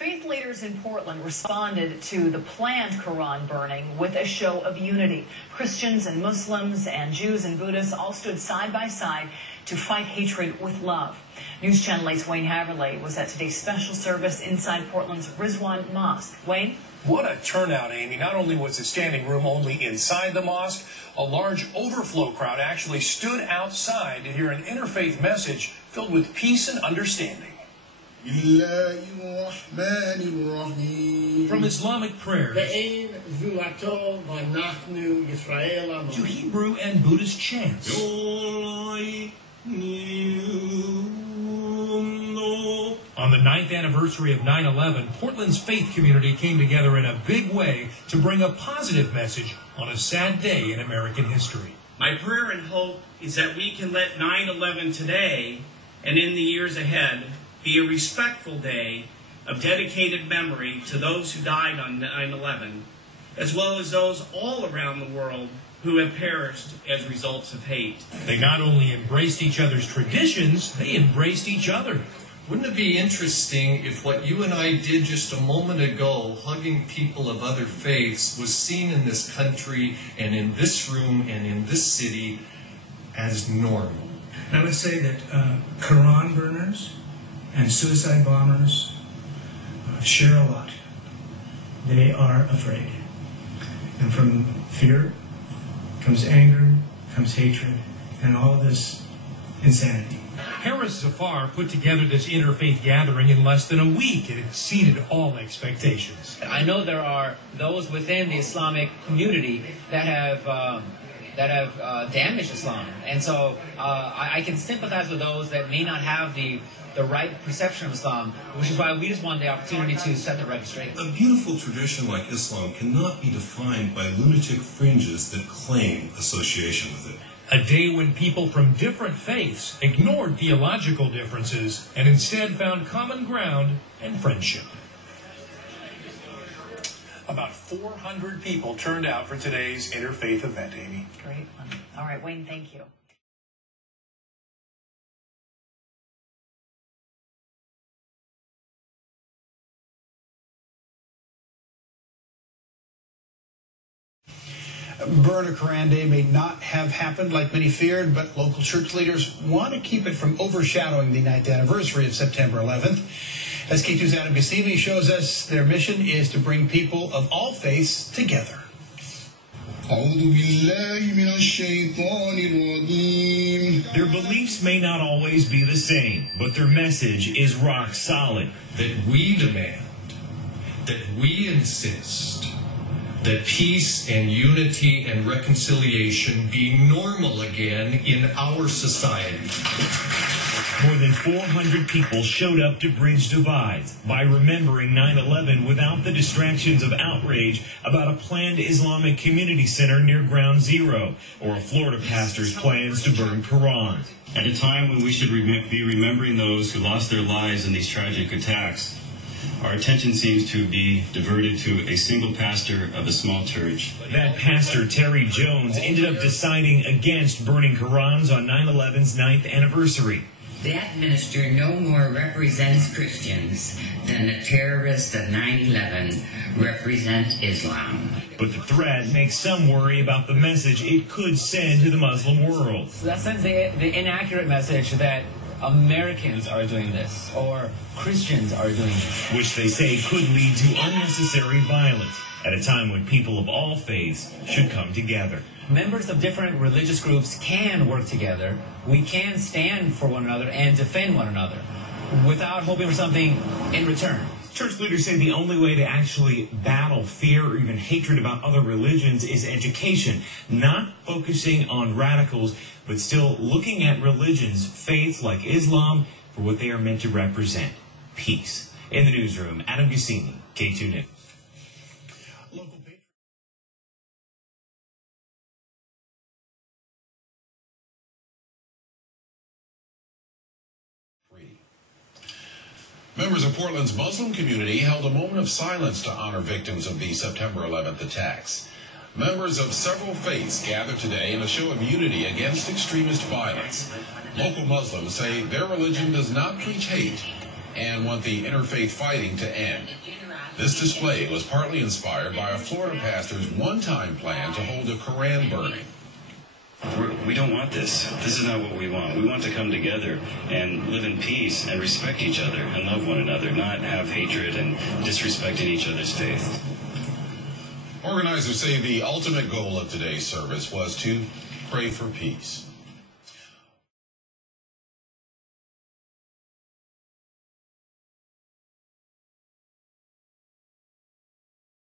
Faith leaders in Portland responded to the planned Quran burning with a show of unity. Christians and Muslims and Jews and Buddhists all stood side by side to fight hatred with love. News Channel 8's Wayne Haverly was at today's special service inside Portland's Rizwan Mosque. Wayne? What a turnout, Amy. Not only was the standing room only inside the mosque, a large overflow crowd actually stood outside to hear an interfaith message filled with peace and understanding. From Islamic prayers to Hebrew and Buddhist chants, on the 9th anniversary of 9/11, Portland's faith community came together in a big way to bring a positive message on a sad day in American history. My prayer and hope is that we can let 9/11 today and in the years ahead be a respectful day of dedicated memory to those who died on 9/11, as well as those all around the world who have perished as results of hate. They not only embraced each other's traditions, they embraced each other. Wouldn't it be interesting if what you and I did just a moment ago, hugging people of other faiths, was seen in this country and in this room and in this city as normal? I would say that Quran burners and suicide bombers share a lot. They are afraid. And from fear comes anger, comes hatred, and all of this insanity. Harris Zafar put together this interfaith gathering in less than a week. It exceeded all expectations. I know there are those within the Islamic community that have damaged Islam, and so I can sympathize with those that may not have the right perception of Islam, which is why we just wanted the opportunity to set the record straight. A beautiful tradition like Islam cannot be defined by lunatic fringes that claim association with it. A day when people from different faiths ignored theological differences and instead found common ground and friendship. About 400 people turned out for today's interfaith event, Amy. Great. All right, Wayne, thank you. Burn a Quran Day may not have happened like many feared, but local church leaders want to keep it from overshadowing the 9th anniversary of September 11th. As K2's Adam Gassimi shows us, their mission is to bring people of all faiths together. Their beliefs may not always be the same, but their message is rock solid. That we demand, that we insist, that peace and unity and reconciliation be normal again in our society. More than 400 people showed up to bridge divides by remembering 9/11 without the distractions of outrage about a planned Islamic community center near Ground Zero or a Florida pastor's plans to burn Qurans. At a time when we should be remembering those who lost their lives in these tragic attacks, our attention seems to be diverted to a single pastor of a small church. That pastor, Terry Jones, ended up deciding against burning Qurans on 9/11's 9th anniversary. That minister no more represents Christians than the terrorists of 9/11 represent Islam. But the threat makes some worry about the message it could send to the Muslim world. So that sends the inaccurate message that Americans are doing this, or Christians are doing this. Which they say could lead to unnecessary violence at a time when people of all faiths should come together. Members of different religious groups can work together. We can stand for one another and defend one another without hoping for something in return. Church leaders say the only way to actually battle fear or even hatred about other religions is education, not focusing on radicals, but still looking at religions, faiths like Islam, for what they are meant to represent: peace. In the newsroom, Adam Gassimi, K2 News. Members of Portland's Muslim community held a moment of silence to honor victims of the September 11th attacks. Members of several faiths gathered today in a show of unity against extremist violence. Local Muslims say their religion does not preach hate, and want the interfaith fighting to end. This display was partly inspired by a Florida pastor's one-time plan to hold a Qur'an burning. We don't want this. This is not what we want. We want to come together and live in peace and respect each other and love one another, not have hatred and disrespect in each other's faith. Organizers say the ultimate goal of today's service was to pray for peace.